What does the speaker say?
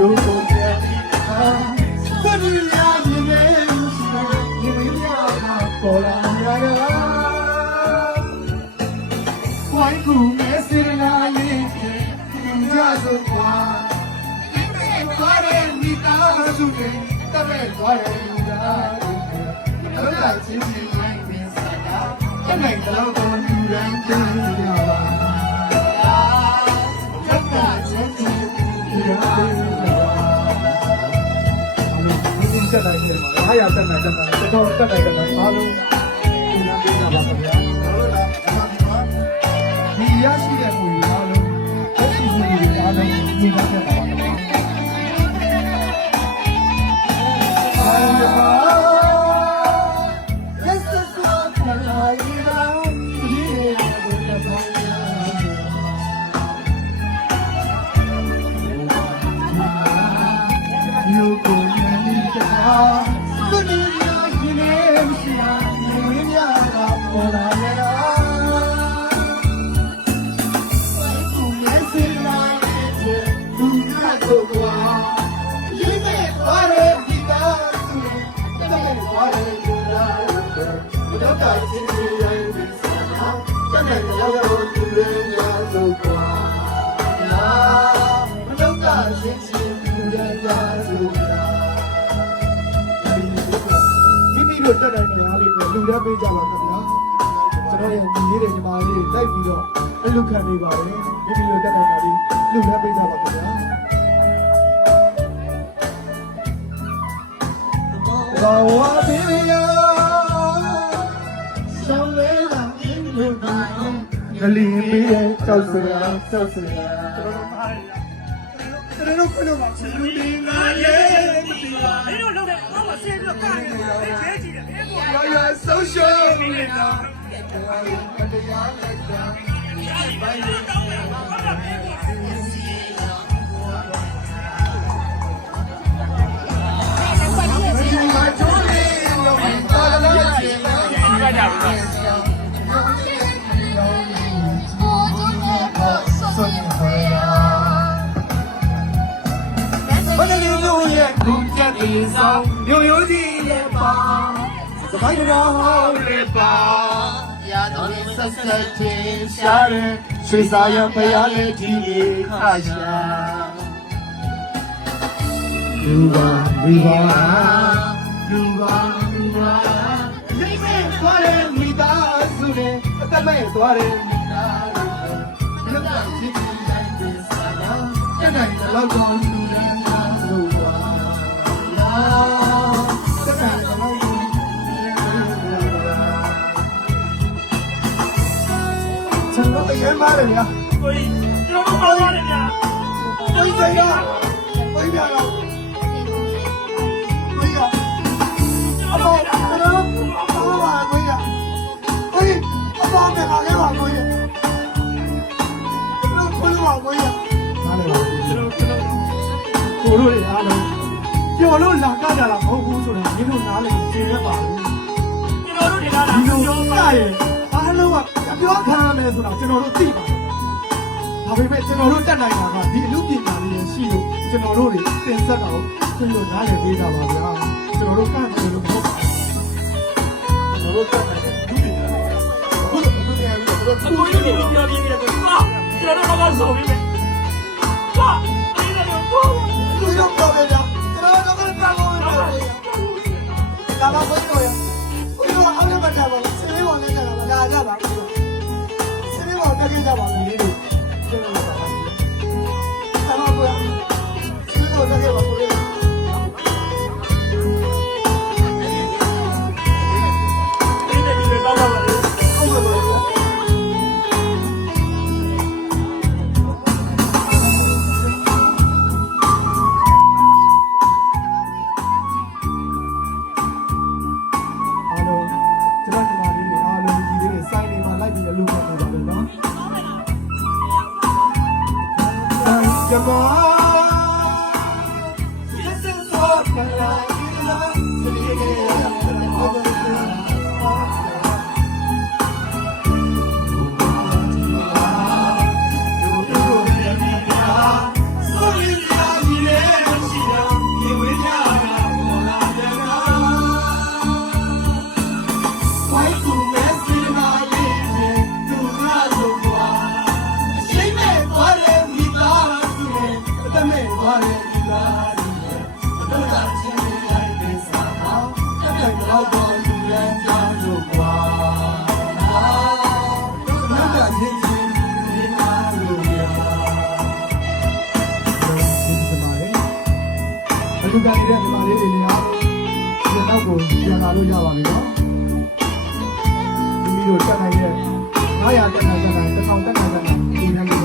有空间这里呀你没事你们俩过来呀外公没事啦你家走过你没过来你打住的他没过来你打住的我来亲戚来面啥呀他没到过女人家呀တက်နိုင်တယ်မှာအားရတက်နိုင်တက်နိုင်တော့တက်နိုင်တယ်အားလုံးဒီနားပေးတာပါခင်ဗျာဒီရရှိတဲ့ပုံကြီးအားလုံးသက်ရှိမှုတွေအားလုံးညှိနှိုင်းခဲ့ပါပါခင်ဗျာတက်တဲ့နေရာလေးကိုလူတက်ပေးကြပါခင်ဗျာကျွန်တော်ရဲ့ညီလေးတွေညီမလေးတွေတိုက်ပြီးတော့အလူခံနေပါတယ်မိမိတို့တက်တဲ့နေရာလေးလူတက်ပေးကြပါခင်ဗျာဘာဝဘေးရဆောင်လေးလာအင်းလို့ပါဂလီပေးတဲ့ကြောက်စရာကျွန်တော်တို့ခလို့ပါချီလူတွေငါရဲ့မသိပါဘူးတို့လုပ်တဲ့အောက်မှာဆင်းပြီးတော့ကားနေတယ်ခဲကြည့်တယ်အဲကိုရဆုံးရှုံးနေတာတရားလိုက်တာဘိုင်းလေးတောင်းရပါဘာလဲ有的也罢，怎么着也罢，呀，到你色色天下人，谁啥也不要来替你看下。路吧路吧路吧路吧，你们多人没打输的，咱们多人没打输的，人家亲戚在对啥呀？现在这老高路人打输啊。成都的人买了没有？对，这都买了没有？对谁呀？对边呀？对呀。阿宝，这个阿宝对呀。对，阿宝没拿给我对呀。这个亏了我对呀。哪里了？我说的哪里？ကျွန်တော်တို့လာကြတာမဟုတ်ဘူးဆိုတာမင်းတို့နားလည်သိရပါဘူးကျွန်တော်တို့ဒီလားဒီလိုကြရဲ့အားလုံးကပြောခံရမယ်ဆိုတာကျွန်တော်တို့သိပါတယ်ဒါပေမဲ့ကျွန်တော်တို့တက်နိုင်တာကဒီအမှုပညာလေးရှိလို့ကျွန်တော်တို့တွေတင်ဆက်တာကိုသူတို့နားလည်ပေးကြပါဗျာကျွန်တော်တို့ကတယ်လို့မဟုတ်ပါဘူးကျွန်တော်တို့တက်နိုင်တယ်ဒီလိုဟုတ်တယ်ဟုတ်တယ်အခုဒီလိုပြောပြနေတယ်ကွာကျွန်တော်တို့ကဆိုပြီးမယ်ကွာဒီလိုတော့သူတို့ပြောပြကြလာပါဘယ်လိုရဘယ်လိုအောင်ရမှာကြပါလားစနေပေါ်နဲ့ကြတာလာကြပါစနေပေါ်တက်ကြပါလေလို့ကျွန်တော်ပါဆက်ပါကိုစနေပေါ်တက်ကြပါကိုလေ လူကန်နေတဲ့ဒီမှာလေးတွေလည်းဒီနောက်ကိုပြန်လာလို့ရပါပြီနော်မိမိတို့တက်နိုင်တဲ့900တက်နိုင်တဲ့1000တက်နိုင်တဲ့ဒီဟန်